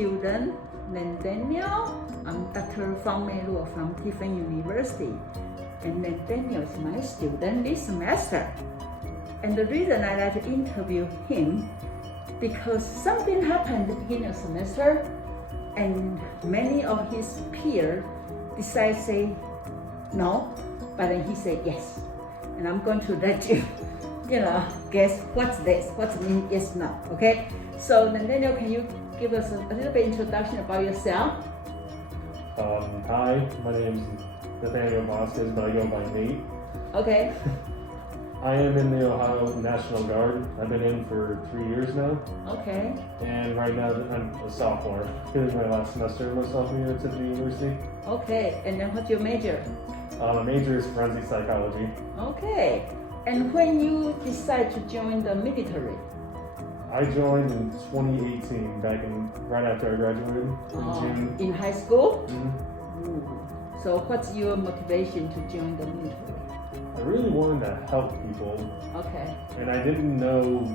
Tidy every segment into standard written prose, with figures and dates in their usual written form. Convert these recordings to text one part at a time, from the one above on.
student, Nathaniel. I'm Dr. Mei Law from Tiffin University. And Nathaniel is my student this semester. And the reason I like to interview him, because something happened at the beginning of the semester, and many of his peers decide to say no, but then he said yes. And I'm going to let you, guess what's this, what's mean yes, no, okay? So Nathaniel, can you give us a little bit introduction about yourself? Hi, my name is Nathaniel Vasquez, but I go by Nate. Okay. I am in the Ohio National Guard. I've been in for 3 years now. Okay. And right now I'm a sophomore. This is my last semester of my sophomore year at Tiffin University. Okay, and then what's your major? My major is forensic psychology. Okay. And when you decide to join the military? I joined in 2018, right after I graduated in June. In high school? Mm-hmm. So what's your motivation to join the military? I really wanted to help people. Okay. And I didn't know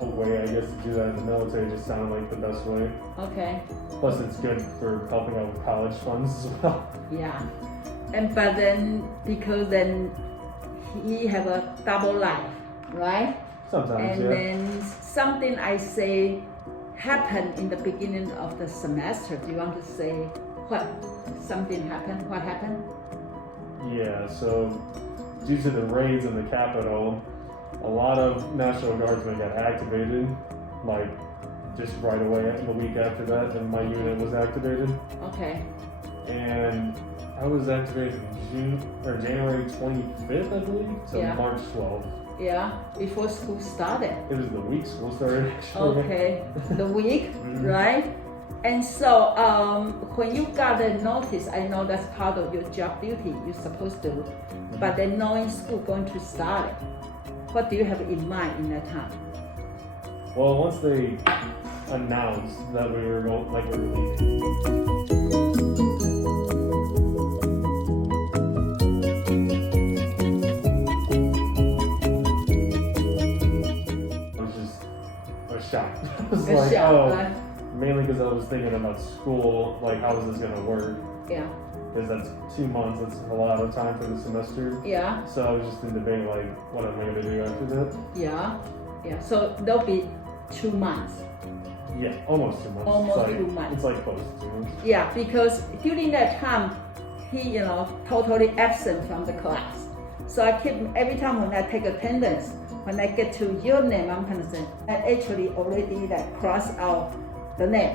a way, I guess, to do that in the military. It just sounded like the best way. Okay. Plus, it's good for helping out with college funds as well. Yeah. But then, because then he have a double life, right? Sometimes, and yeah. Then something I say happened in the beginning of the semester. Do you want to say what? Something happened? What happened? Yeah, so due to the raids in the Capitol, a lot of National Guardsmen got activated, like just right away, the week after that, and my unit was activated. Okay. And I was activated in January 25th, I believe, to March 12th. Yeah, before school started. It was the week school started, actually. Okay, the week, right? And so when you got the notice, I know that's part of your job duty, you're supposed to, but then knowing school going to start, what do you have in mind in that time? Well, once they announced that we were going, like we were leaving. Shocked. I was like, right? Mainly because I was thinking about school, like how is this going to work? Yeah. Because that's 2 months, that's a lot of time for the semester. Yeah. So I was just in debate, like, what am I going to do after that? Yeah. Yeah. So there'll be 2 months. Yeah, almost 2 months. Almost 2 months. It's like close to 2 months. Yeah, because during that time, he, totally absent from the class. So I keep, every time when I take attendance, when I get to your name, I'm kind of saying, I actually already cross out the name.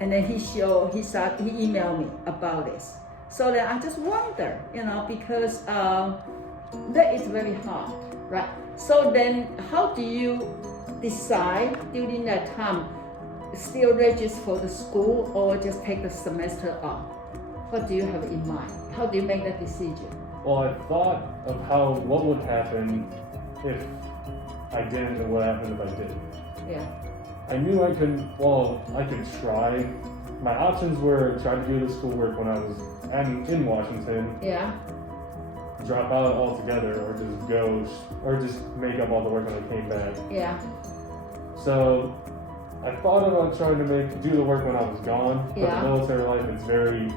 And then he emailed me about this. So then I just wonder, because that is very hard, right? So then how do you decide during that time, still register for the school or just take the semester off? What do you have in mind? How do you make that decision? Well, I thought of what would happen if I didn't and what happened if I did. Yeah. I knew I could try. My options were try to do the schoolwork when I was in Washington. Yeah. Drop out altogether or just make up all the work when I came back. Yeah. So I thought about trying to do the work when I was gone. But the military life, it's very,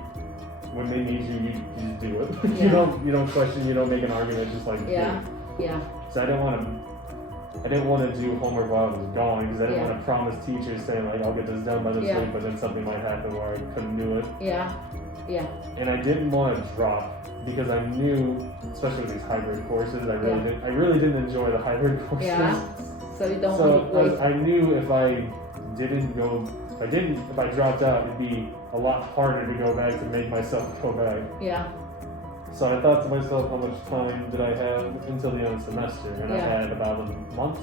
when they need you, you just do it. Yeah. you don't question, you don't make an argument, just like do it. Yeah. So I didn't want to do homework while I was gone because I didn't want to promise teachers saying like I'll get this done by this week, but then something might happen where I couldn't do it. Yeah. And I didn't want to drop because I knew, especially with these hybrid courses, I really didn't enjoy the hybrid courses. Yeah. So you don't want to wait. I knew if I dropped out, it'd be a lot harder to go back to make myself go back. Yeah. So I thought to myself, how much time did I have until the end of the semester? And I had about a month,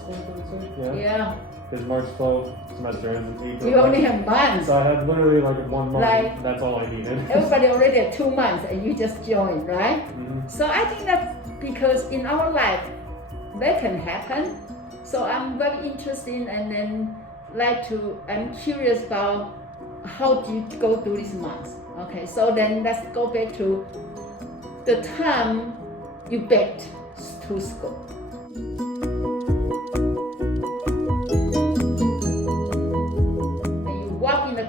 Yeah. Because March 12th semester ends in April. You only have months. So I had literally like 1 month. That's all I needed. Everybody already had 2 months and you just joined, right? Mm-hmm. So I think that's because in our life, that can happen. So I'm very interested and then I'm curious about how do you go through these months. Okay, so then let's go back to the time you back to school. And you walk in the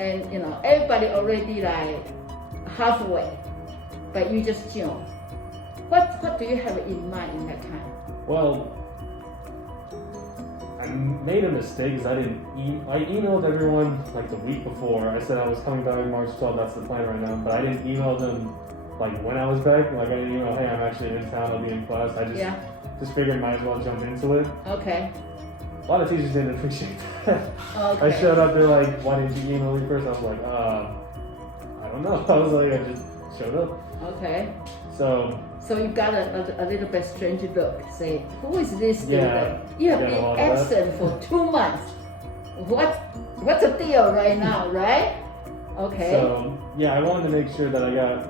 and everybody already like halfway, but you just join. What do you have in mind in that time? Well, I made a mistake because I emailed everyone like the week before. I said I was coming back on March 12th, that's the plan right now, but I didn't email them like when I was back. Like I didn't email, hey, I'm actually in town, I'll be in class. I just figured might as well jump into it. Okay. A lot of teachers didn't appreciate that. Okay. I showed up, they're like, why didn't you email me first? I was like, I don't know. I was like, I just showed up. Okay. So you got a little bit strange look. Say, who is this student? You have been absent for 2 months. What's the deal right now, right? Okay. So yeah, I wanted to make sure that I got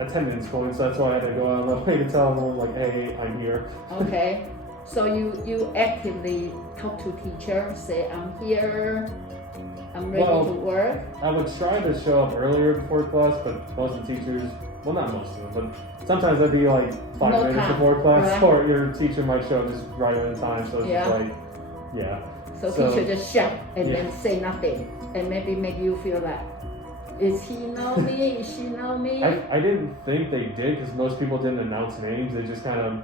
attendance points. So that's why I had to go out of my way to tell them like, hey, I'm here. Okay. So you actively talk to teacher, say I'm here, I'm ready to work. I would try to show up earlier before class, but most of the teachers, well not most of them, but sometimes I'd be like 5 minutes before class, right. Or your teacher might show up just right on time. So it's just like, yeah. So teacher just shout and then say nothing, and maybe make you feel like, is he know me? Is she know me? I didn't think they did because most people didn't announce names. They just kind of,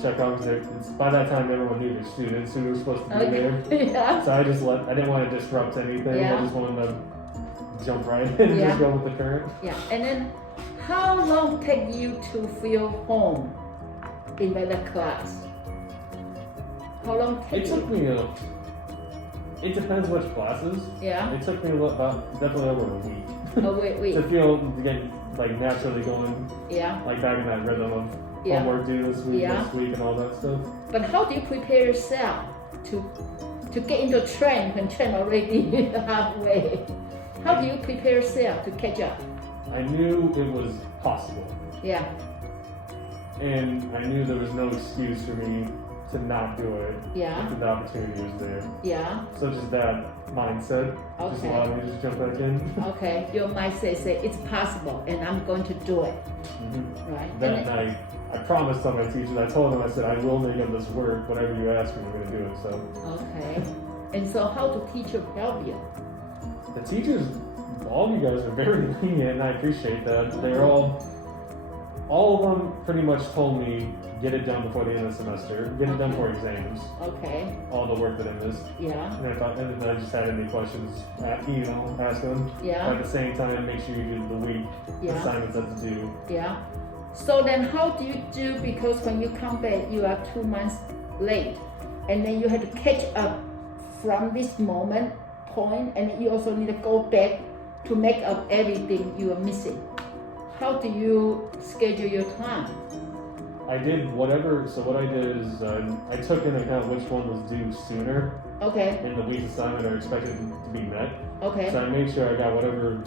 check out because by that time everyone knew their students who were supposed to be there. Yeah. So I didn't want to disrupt anything. I just wanted to jump right in and just go with the current. Yeah. And then, how long take you to feel home in the class? How long take it took me it depends which classes. Yeah. It took me about definitely over a week. Wait. to get like naturally going. Yeah. Like back in that rhythm of homework due this week, next week, and all that stuff. But how do you prepare yourself to get into train when train already halfway? How do you prepare yourself to catch up? I knew it was possible. Yeah. And I knew there was no excuse for me to not do it. Yeah. If the opportunity was there. Yeah. So just that mindset. Okay. Just allowed me to just jump back in. Okay. Your mindset say it's possible and I'm going to do it. Mm-hmm. Right. That night, I promised on my teachers, I told them, I said, I will make up this work, whatever you ask me, I'm going to do it, so. Okay. And so how do teachers help you? The teachers, all of you guys are very lenient, and I appreciate that. They're all of them pretty much told me, get it done before the end of the semester, get it done for exams. Okay. All the work that I missed. Yeah. And if I just had any questions, ask them. Yeah. But at the same time, make sure you do the week assignments that's due. Yeah. So then how do you do, because when you come back, you are 2 months late, and then you have to catch up from this point, and you also need to go back to make up everything you are missing. How do you schedule your time? I did whatever, so what I did is I took into account which one was due sooner. Okay. In the week's assignment are expected to be met. Okay. So I made sure I got whatever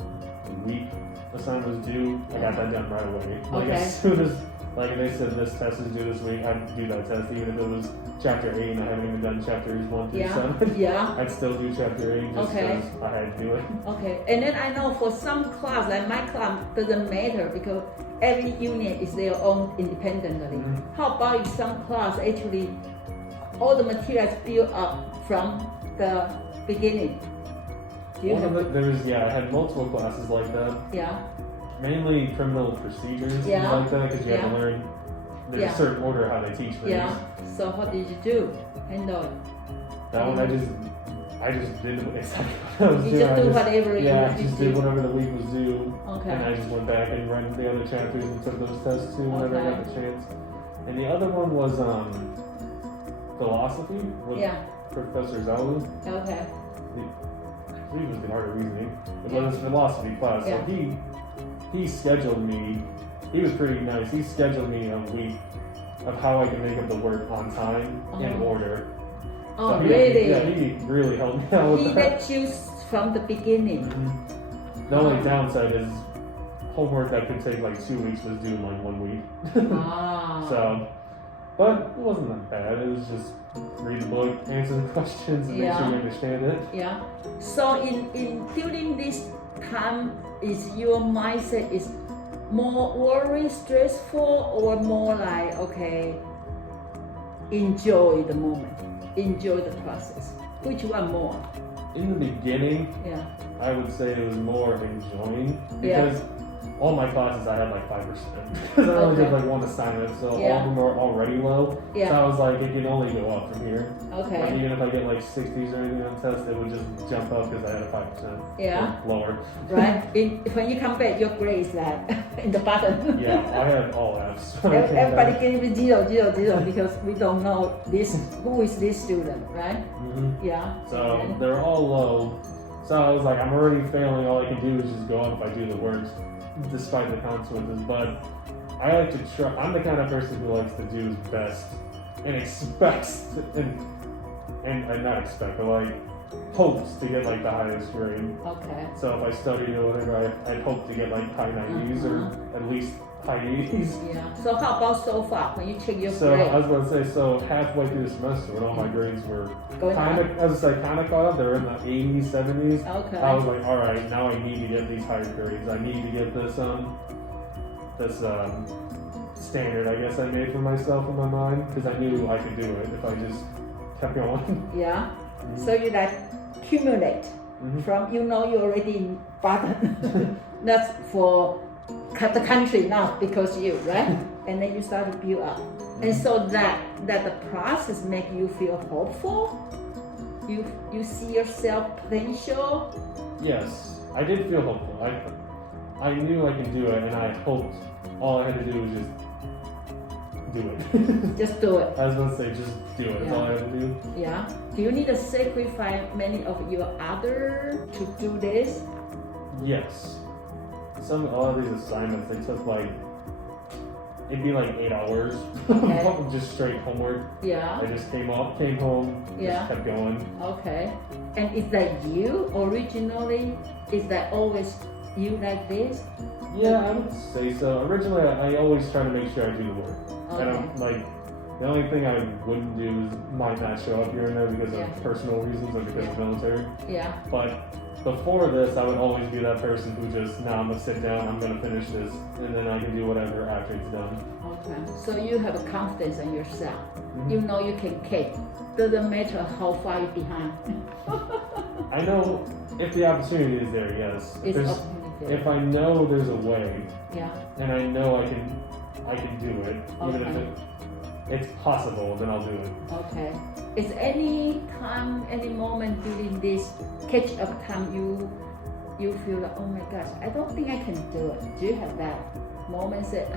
week assignment was due, I got that done right away. Like as soon as, like they said this test is due this week, I'd do that test even if it was chapter 8 and I haven't even done chapters 1 through 7. Yeah. I'd still do chapter 8 just because I had to do it. Okay. And then I know for some class, like my class doesn't matter because every unit is their own independently. Mm-hmm. How about if some class actually all the materials built up from the beginning? I had multiple classes like that. Yeah. Mainly criminal procedures like that because you have to learn. There's a certain order how they teach things. Yeah. So what did you do? Handle it. That one I just did exactly what I was doing. You just do whatever you I just did whatever the week was due. Okay. And I just went back and read the other chapters and took those tests too whenever I got the chance. And the other one was philosophy with Professor Zalu. Okay. I believe it was the art of reasoning. It was a philosophy class. So he scheduled me. He was pretty nice. He scheduled me a week of how I can make up the work on time in order. Oh, so really? He really helped me out with that. He let you from the beginning. Mm-hmm. The only downside is homework that could take like 2 weeks was due in like 1 week. So, but it wasn't that bad. It was just read the book, answer the questions, and make sure you understand it. Yeah. So in during this time, is your mindset is more worry, stressful, or more like enjoy the moment, enjoy the process? Which one more? In the beginning, I would say it was more enjoying because all my classes I had like 5% because I only did like one assignment, so all of them are already low. So I was like, it can only go up from here. Okay. Like, even if I get like 60s or anything on tests, it would just jump up because I had a 5% lower. Right. When you come back, your grade is like in the bottom. Yeah, I had all F's. Everybody gave me 0, 0, 0 because we don't know who is this student, right? Mm-hmm. Yeah. So they're all low. So I was like, I'm already failing. All I can do is just go up if I do the work, despite the consequences. But I like to try. I'm the kind of person who likes to do his best and expects and not expect, but like hopes to get like the highest grade. Okay. So if I studied or whatever, I'd hope to get like high 90s or at least high 80s. Yeah. So how about so far when you check your So grade? I was going to say, so halfway through the semester when all my grades were Going kind up? of, as I say, kind of caught up, they were in the 80s, 70s. Okay. I was like, all right, now I need to get these higher grades. I need to get this standard, I guess I made for myself in my mind because I knew I could do it if I just kept going. Yeah. So you like accumulate from you already in bottom. That's for the country now because you, right? And then you start to build up. And so that the process make you feel hopeful. You see yourself potential. Yes, I did feel hopeful. I knew I could do it, and I hoped all I had to do was just do it. Just do it. I was going to say, just do it. That's all I had to do. Yeah. Do you need to sacrifice many of your other to do this? Yes. A lot of these assignments, they took like, it'd be like 8 hours. Okay. Just straight homework. Yeah. I just came home, just kept going. Okay. And is that you originally? Is that always you like this? Yeah, I would say so. Originally, I always try to make sure I do the work. Okay. And I'm like, the only thing I wouldn't do is might not show up here and there because of personal reasons or because of military. Yeah. But before this, I would always be that person who just, I'm gonna sit down, I'm gonna finish this, and then I can do whatever after it's done. Okay. So you have a confidence in yourself. You know you can catch. Doesn't matter how far you're behind. I know if the opportunity is there, yes. If I know there's a way, and I know I can do it, even if it's possible, then I'll do it. Okay. Is any time, any moment during this catch-up time you feel like, oh my gosh, I don't think I can do it? Do you have that moment? Say,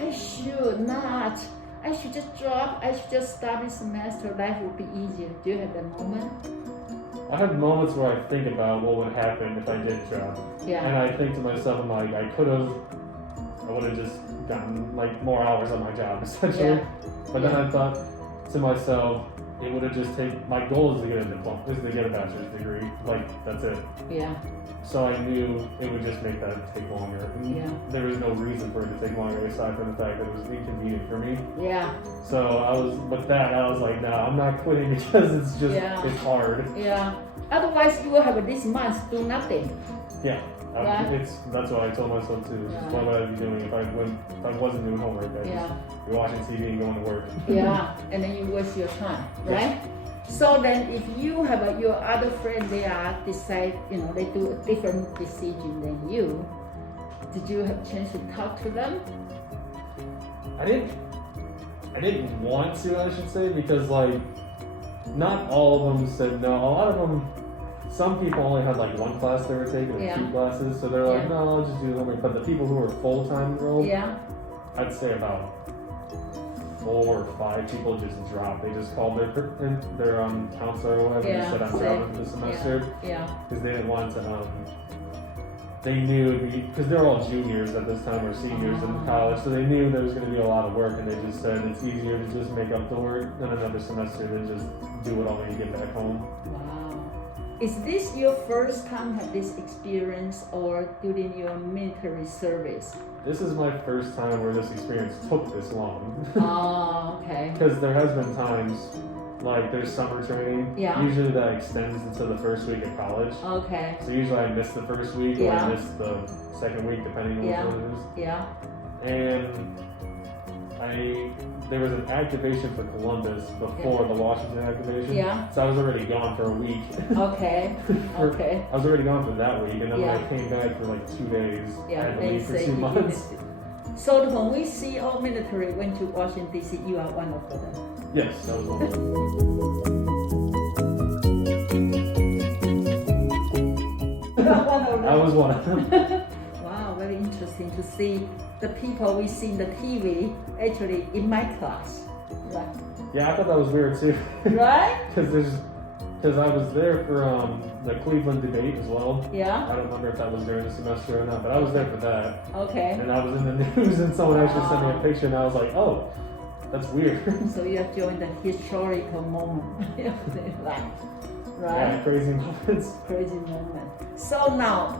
I should not. I should just drop. I should just start this semester. Life would be easier. Do you have that moment? I have moments where I think about what would happen if I did drop. Yeah. And I think to myself, I'm like, I would have just gotten like more hours on my job essentially. Yeah. But then I thought to myself, it would have just taken, my goal is to get a diploma, is to get a bachelor's degree. Like, that's it. Yeah. So I knew it would just make that take longer. There was no reason for it to take longer aside from the fact that it was inconvenient for me. Yeah. So I was like, no, I'm not quitting because it's just, it's hard. Yeah. Otherwise you will have this month do nothing. Yeah. That's what I told myself too. Just what would I be doing if I wasn't doing homework? I'd just be watching TV and going to work. Yeah. And then you waste your time, right? So then if you have your other friend, they do a different decision than you, did you have a chance to talk to them? I didn't want to, I should say, because like not all of them said no. A lot of them, some people only had like one class they were taking or 2 classes, so they're like, no, I'll just do the homework. But the people who were full-time enrolled, I'd say about 4 or 5 people just dropped. They just called their counselor or whatever and said, I'm dropping for the semester. Because they didn't want to, they knew, because they're all juniors at this time or seniors in college, so they knew there was going to be a lot of work, and they just said it's easier to just make up the work in another semester than just do it all when you get back home. Wow. Is this your first time have this experience or during your military service? This is my first time where this experience took this long. Oh, okay. Because there has been times, like there's summer training. Usually that extends into the first week of college. Okay. So usually I miss the first week or I miss the second week, depending on which one it is. Yeah. And there was an activation for Columbus before the Washington activation. Yeah. So I was already gone for a week. Okay. Okay. I was already gone for that week, and then when Yeah. I came back for like 2 days, I Yeah, had to they leave for say 2 you months. So when we see all military went to Washington D.C., you are one of them. Yes, that was one of them. You are one of them. I was one of them. Wow, very interesting to see the people we see in the TV actually in my class. Right? Yeah, I thought that was weird too. Right? Because I was there for the Cleveland debate as well. Yeah. I don't remember if that was during the semester or not, but I was there for that. Okay. And I was in the news, and someone actually sent me a picture, and I was like, oh, that's weird. So you have joined the historical moment. Right. Yeah, crazy moments. Crazy moment. So now,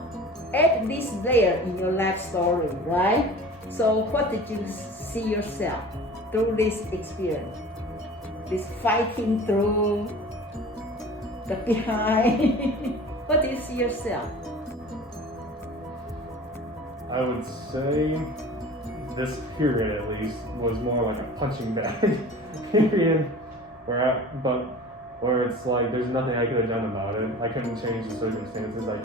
add this layer in your life story, right? So what did you see yourself through this experience? This fighting through the behind. What do you see yourself? I would say this period at least was more like a punching bag period, where it's like there's nothing I could have done about it. I couldn't change the circumstances. I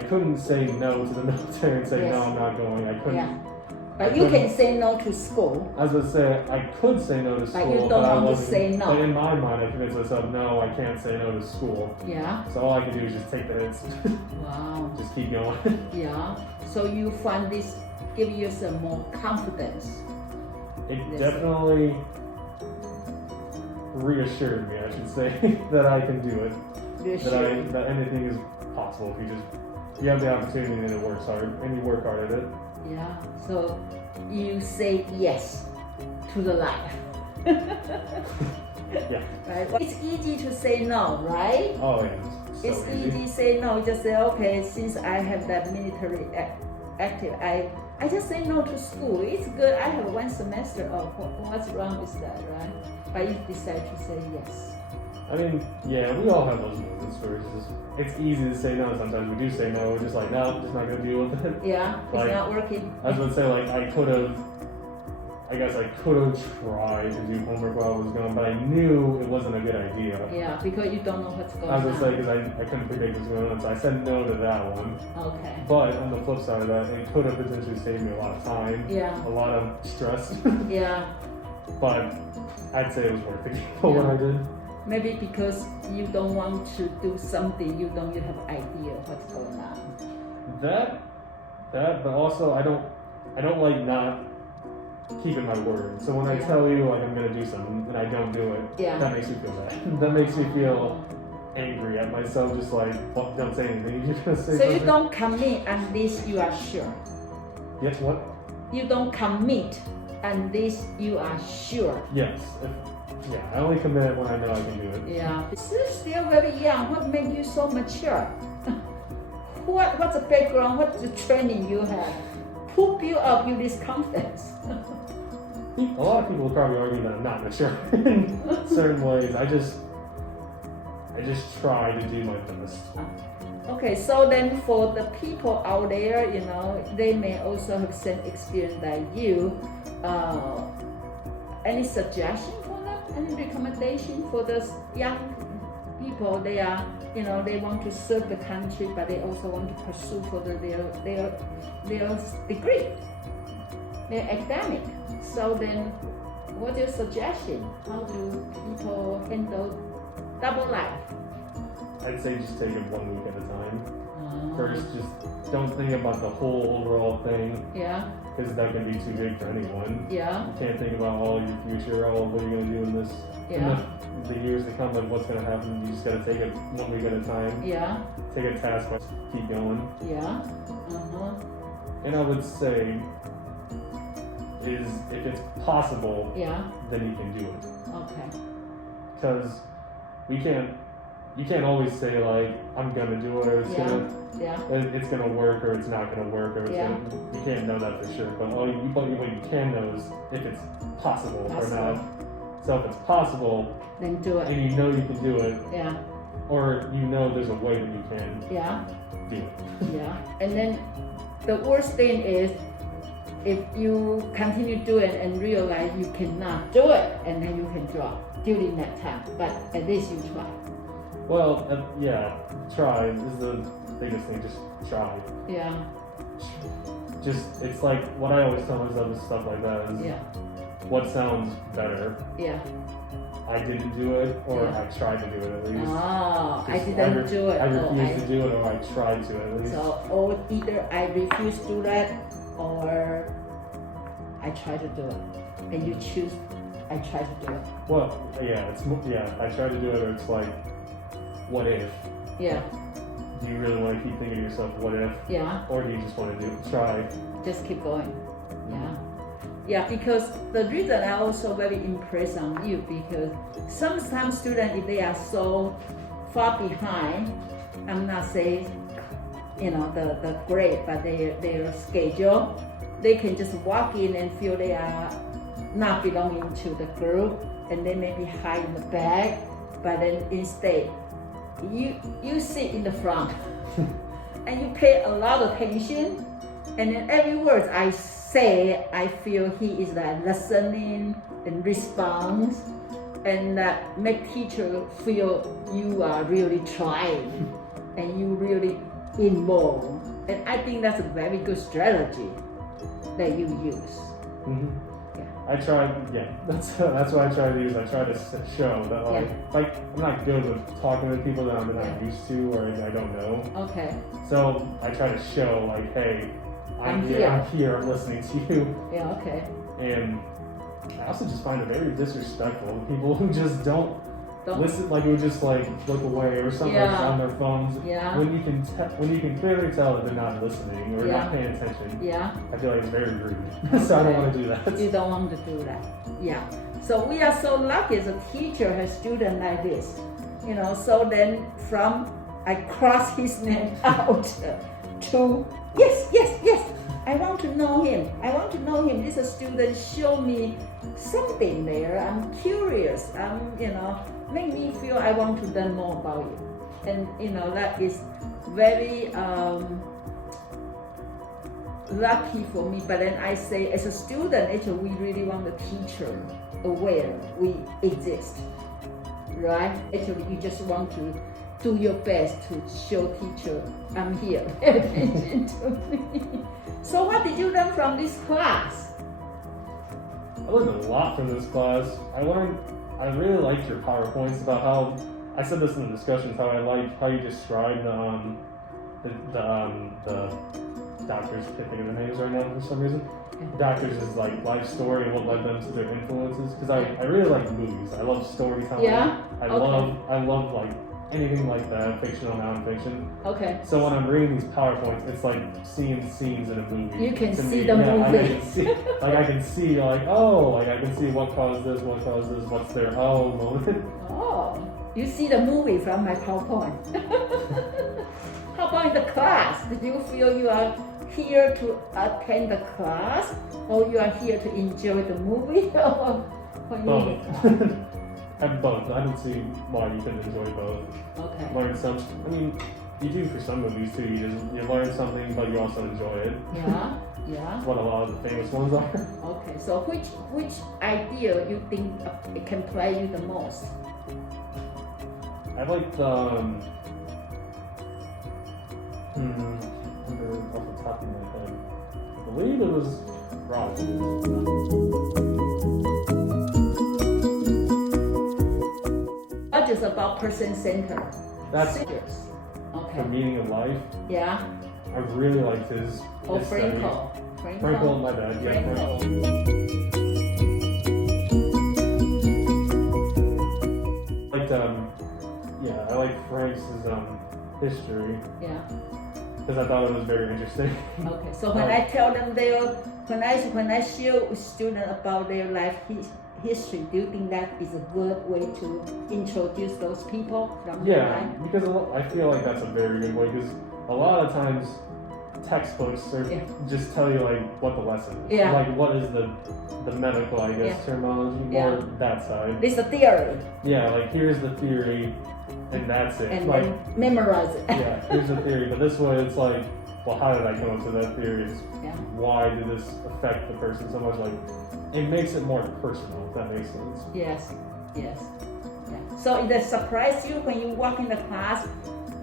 couldn't say no to the military and say Yes. no, I'm not going. I couldn't. Yeah. But you can say no to school. I was gonna say I could say no to school, But you don't I want to wasn't. say no. But in my mind, I convinced myself, no, I can't say no to school. Yeah. So all I can do is just take the hits, Wow. just keep going. Yeah. So you find this give you some more confidence. It Yes. definitely reassured me, I should say, that I can do it. Reassuring. That anything is possible if you have the opportunity and it works hard and you work hard at it. Yeah. So you say yes to the life. Yeah. Right. It's easy to say no, right? Oh yeah. It's So easy to say no. Just say okay. Since I have that military active, I just say no to school. It's good. I have 1 semester off. What's wrong with that, right? But you decide to say yes. I mean, yeah, we all have those moments where it's easy to say no. Sometimes we do say no. We're just like, no, I'm just not gonna deal with it. Yeah, it's Like, not working. I was gonna say like I guess I could have tried to do homework while I was gone, but I knew it wasn't a good idea. Yeah, because you don't know what's going I on. was gonna say because I couldn't predict what's going on, so I said no to that one. Okay. But on the flip side of that, it could have potentially saved me a lot of time, Yeah. a lot of stress. Yeah. But I'd say it was worth it for what I did. Maybe because you don't want to do something you have idea what's going on. That, but also I don't like not keeping my word. So when I Yeah. tell you like I'm gonna do something and I don't do it, Yeah. that makes me feel bad. That makes me feel angry at myself. Just like, well, don't say anything. You're gonna say So something. you don't commit unless you are sure. Yes. What? You don't commit unless you are sure. Yes. Yeah. I only commit when I know I can do it. Yeah. You're still very young. What made you so mature? What's the background? What's the training you have? Who built up you this confidence? A lot of people would probably argue that I'm not mature in certain ways. I just try to do my best. Okay, so then for the people out there, they may also have same experience like you. Any suggestion for them? Any recommendation for those young people? They are, they want to serve the country, but they also want to pursue for their degree, their academic. So then, what's your suggestion? How do people handle double life? I'd say just take it 1 week at a time. First, just don't think about the whole overall thing. Yeah. Because that can be too big for anyone. Yeah. You can't think about all your future, what you're going to do in this, Yeah. in the years to come, like what's going to happen. You just got to take it 1 week at a time. Yeah. Take a task, keep going. Yeah. And I would say, if it's possible, Yeah. then you can do it. Okay. Because you can't always say like, I'm gonna do it, or it's gonna work, or it's not gonna work, or you can't know that for sure. But what you can know is if it's possible or not. So if it's possible, Then do it. and you know you can do it, Yeah. or there's a way that you can Yeah. do it. Yeah. And then the worst thing is if you continue doing it and realize you cannot do it, and then you can drop during that time. But at least you try. Well, yeah, try is the biggest thing. Just try. Yeah. Just it's like what I always tell myself with stuff like that is what sounds better. Yeah. I didn't do it, or I tried to do it at least. Oh, I didn't do it. I refused to do it, or I tried to at least. So, or either I refuse to do that, or I try to do it, and you choose. I try to do it. Well, yeah, I try to do it, or it's like, what if? Yeah. Do you really want to keep thinking to yourself, what if? Yeah. Or do you just want to try? Just keep going. Yeah. Yeah, because the reason I also very impressed on you, because sometimes students, if they are so far behind, I'm not saying, the grade, but their schedule, they can just walk in and feel they are not belonging to the group, and they may be hide in the back, but then instead, you sit in the front, and you pay a lot of attention, and then every word I say, I feel he is like listening and response, and that make teacher feel you are really trying and you really involved. And I think that's a very good strategy that you use. Mm-hmm. Yeah. I try, that's what I try to use. I try to show that like I'm not good with talking to people that I'm not used to or I don't know. Okay. So I try to show like, hey, I'm here, I'm listening to you. Yeah, okay. And I also just find it very disrespectful. People who just don't listen, like who just like look away or something like on their phones. Yeah. When you can clearly tell that they're not listening or not paying attention. Yeah. I feel like it's very rude. So I don't want to do that. You don't want to do that. Yeah. So we are so lucky as a teacher has students like this. So then from I cross his name out to yes. I want to know him. This student show me something there. I'm curious. Make me feel I want to learn more about you. And that is very lucky for me. But then I say, as a student, actually, we really want the teacher aware we exist, right? Actually, you just want to do your best to show teacher, I'm here, pay attention to me. So what did you learn from this class? I learned a lot from this class. I really liked your PowerPoints about how, I said this in the discussions, how I like how you described the doctors, I can't think of their names right now for some reason. The doctors' like life story and what led them to their influences. Because I really like movies. I love storytelling. Yeah? I love like anything like that, fictional, non-fiction. Okay. So when I'm reading these PowerPoints, it's like seeing scenes in a movie. You can see me. the movie. I can see what caused this, what's their moment. Oh, you see the movie from my PowerPoint. How about in the class? Did you feel you are here to attend the class, or you are here to enjoy the movie? Both. And both. I don't see why you couldn't enjoy both. Okay. Learn some. I mean, you do for some movies too. You learn something, but you also enjoy it. Yeah. That's what a lot of the famous ones are. Okay. So which idea you think it can play you the most? I like the. Off the top of my head, I believe it was Just about person-centered. That's serious. Okay. The meaning of life. Yeah. I really liked his. Oh, his Frankel. Frankel, my bad. Yeah, Frankel. I like Frank's history. Yeah. Because I thought it was very interesting. Okay. So when I tell them when I share with students about their life history, do you think that is a good way to introduce those people from their life? Because I feel like that's a very good way. Because a lot of times textbooks just tell you like what the lesson is. Yeah. Like what is the medical, I guess, terminology or that side. It's the theory. Yeah, like here's the theory, and that's it. And like then memorize it. Yeah, here's the theory. But this way, it's like, well, how did I come up to that theory? It's why did this affect the person so much? Like, it makes it more personal, if that makes sense. Yes. Yeah. So it surprised you when you walk in the class,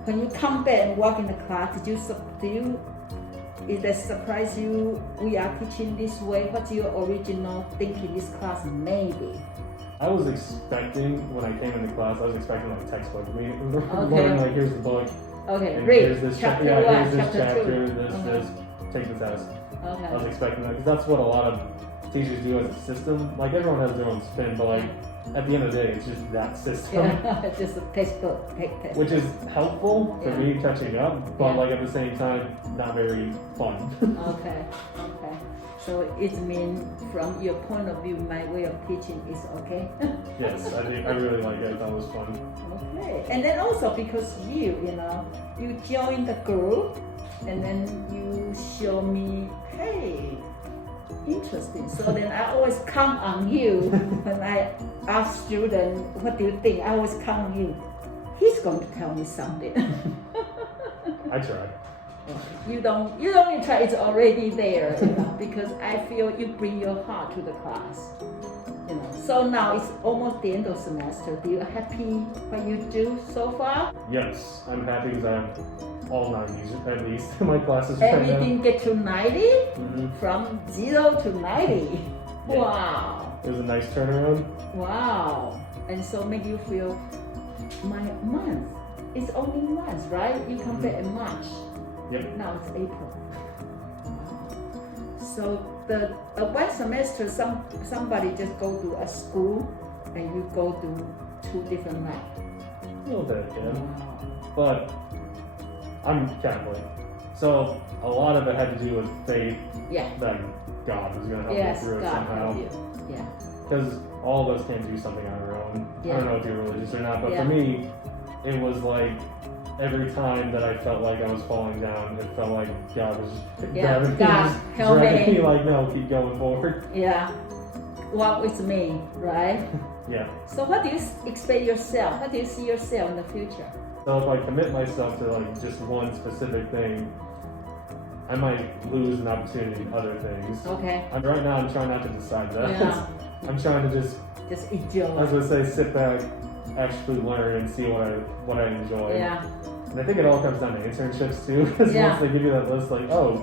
when you come back and walk in the class, it that surprise you we are teaching this way? What's your original thinking this class may be? I was expecting, when I came into class, I was expecting like textbook. Learning like, here's the book. Okay, and read. Here's this chapter yeah, 1, here's this chapter 2. this, take the test. Okay. I was expecting that, because that's what a lot of teachers do as a system. Like, everyone has their own spin, but like, at the end of the day, it's just that system. Yeah, just a textbook, take test. Which is helpful for me catching up, but like at the same time, not very fun. Okay. So it means from your point of view, my way of teaching is okay? Yes, I really like it. That was fun. Okay. And then also because you join the group and then you show me, hey, interesting. So then I always count on you when I ask students, what do you think? I always count on you. He's going to tell me something. I try. You don't try, it's already there, because I feel you bring your heart to the class. So now it's almost the end of semester. Do you happy what you do so far? Yes, I'm happy because I have all 90s at least in my classes right now. Everything get to 90? Mm-hmm. From 0 to 90? Yeah. Wow. It was a nice turnaround. Wow. And so make you feel, my month, it's only months, right? You come back in March. Yep. Now it's April. So the one semester, somebody just go to a school and you go to 2 different labs. A little bit, yeah. Wow. But I'm Catholic, so a lot of it had to do with faith that God was going to help me through it somehow. Help you. Yeah. Because all of us can't do something on our own. Yeah. I don't know if you're religious or not, but for me, it was like every time that I felt like I was falling down, it felt like God was God, help dragging me. me like, no, keep going forward. Yeah. Walk with me, right? Yeah. So what do you expect yourself? How do you see yourself in the future? So if I commit myself to like just one specific thing, I might lose an opportunity in other things. Okay. Right now I'm trying not to decide that. Yeah. I'm trying to just enjoy. I was gonna say sit back, actually learn and see what I enjoy. Yeah. And I think it all comes down to internships too, because once they give you that list, like, oh,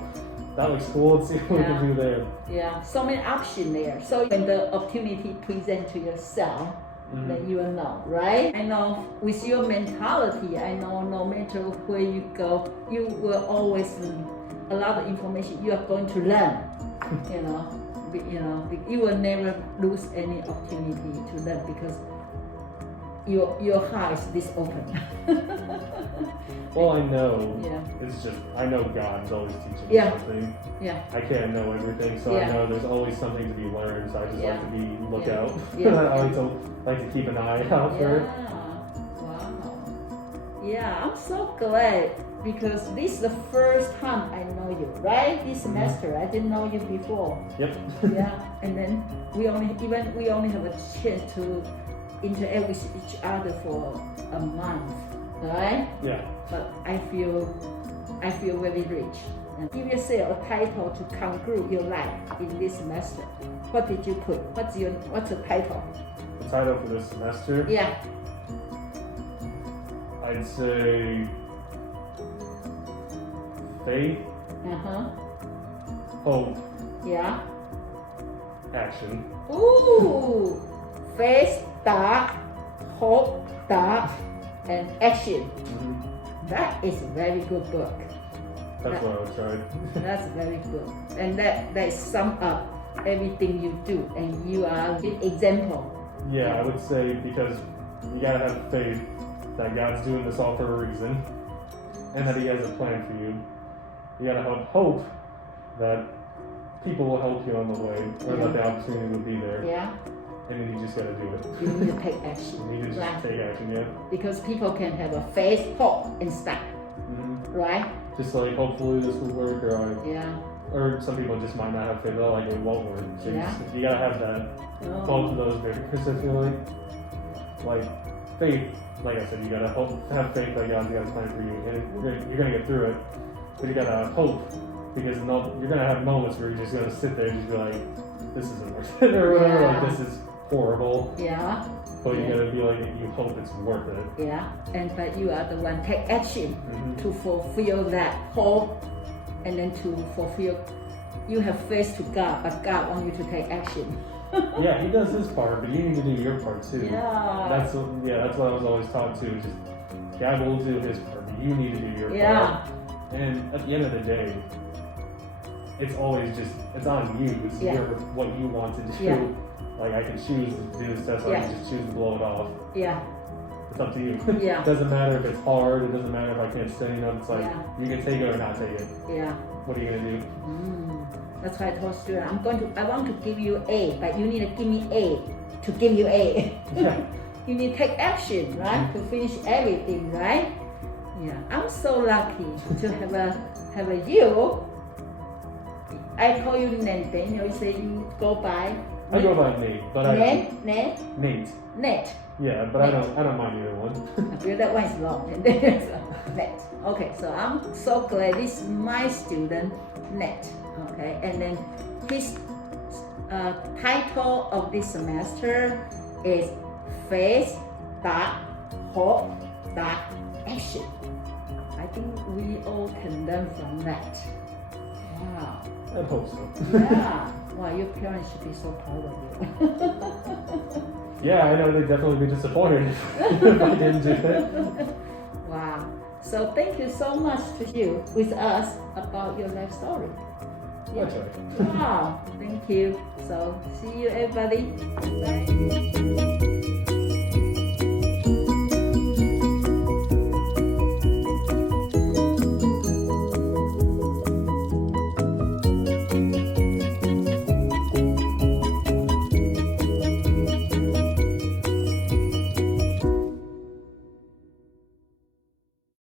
that looks cool, let's see what we can do there. Yeah, so many options there. So when the opportunity presents to yourself, then you will know, right? I know with your mentality, I know no matter where you go, you will always learn a lot of information you are going to learn. You will never lose any opportunity to learn because your heart is this open. Well, I know. Yeah. It's just I know God's always teaching me something. Yeah. I can't know everything, so I know there's always something to be learned. So I just like to be lookout. Yeah. I like to keep an eye out for it. Wow. Yeah, I'm so glad because this is the first time I know you, right? This semester, I didn't know you before. Yep. Yeah, and then we only have a chance to interact with each other for a month, right? Yeah. But I feel very rich. And give yourself a title to conclude your life in this semester. What did you put? What's the title? The title for this semester? Yeah. I'd say faith, hope, action. Ooh, faith, hope, and action. That is a very good book. That's what I would try. That's very good. And that sums up everything you do, and you are an example. Yeah, I would say because you gotta have faith that God's doing this all for a reason, and that He has a plan for you. You gotta have hope that people will help you on the way, or that the opportunity will be there. Yeah. And then you just gotta do it. You need to take action. You need to just take action, yeah. Because people can have a faith, hope, and start. Right? Just like hopefully this will work, or some people just might not have faith, like it won't work. So you gotta have that, both of those barriers. I feel like faith, like I said, you gotta have faith that God's got a plan for you, and you're gonna get through it. but you gotta hope, because you're gonna have moments where you're just gonna sit there and just be like, this isn't worth it, or whatever, like this is horrible. Yeah. But you gotta be like, you hope it's worth it. Yeah, but you are the one take action to fulfill that hope, and then to fulfill. You have faith to God, but God wants you to take action. Yeah, He does His part, but you need to do your part too. Yeah. That's what I was always taught too. Just God will do His part, but you need to do your part. And at the end of the day, it's always it's on you. It's what you want to do. Yeah. Like I can choose to do this test, or I can just choose to blow it off. Yeah. It's up to you. Yeah. It doesn't matter if it's hard. It doesn't matter if I can't study enough. It's like you can take it or not take it. Yeah. What are you gonna do? That's why I told students, I want to give you A, but you need to give me A to give you A. Yeah. You need to take action, right, to finish everything, right? Yeah. I'm so lucky to have a you. I call you Nathaniel. You say you go by. I go by Nate, but Nate. Yeah, but Nate. I don't mind either one. Because that one is long, and then it's Nate. Okay, so I'm so glad this is my student Nate. Okay, and then his title of this semester is Faith, Hope, Action. I think we all can learn from that. Wow. I hope so. Yeah. Wow, your parents should be so proud of you. Yeah, I know they'd definitely be disappointed if I didn't do it. Wow. So thank you so much to you with us about your life story. Yeah. That's right. Wow. Thank you. So see you everybody. Bye.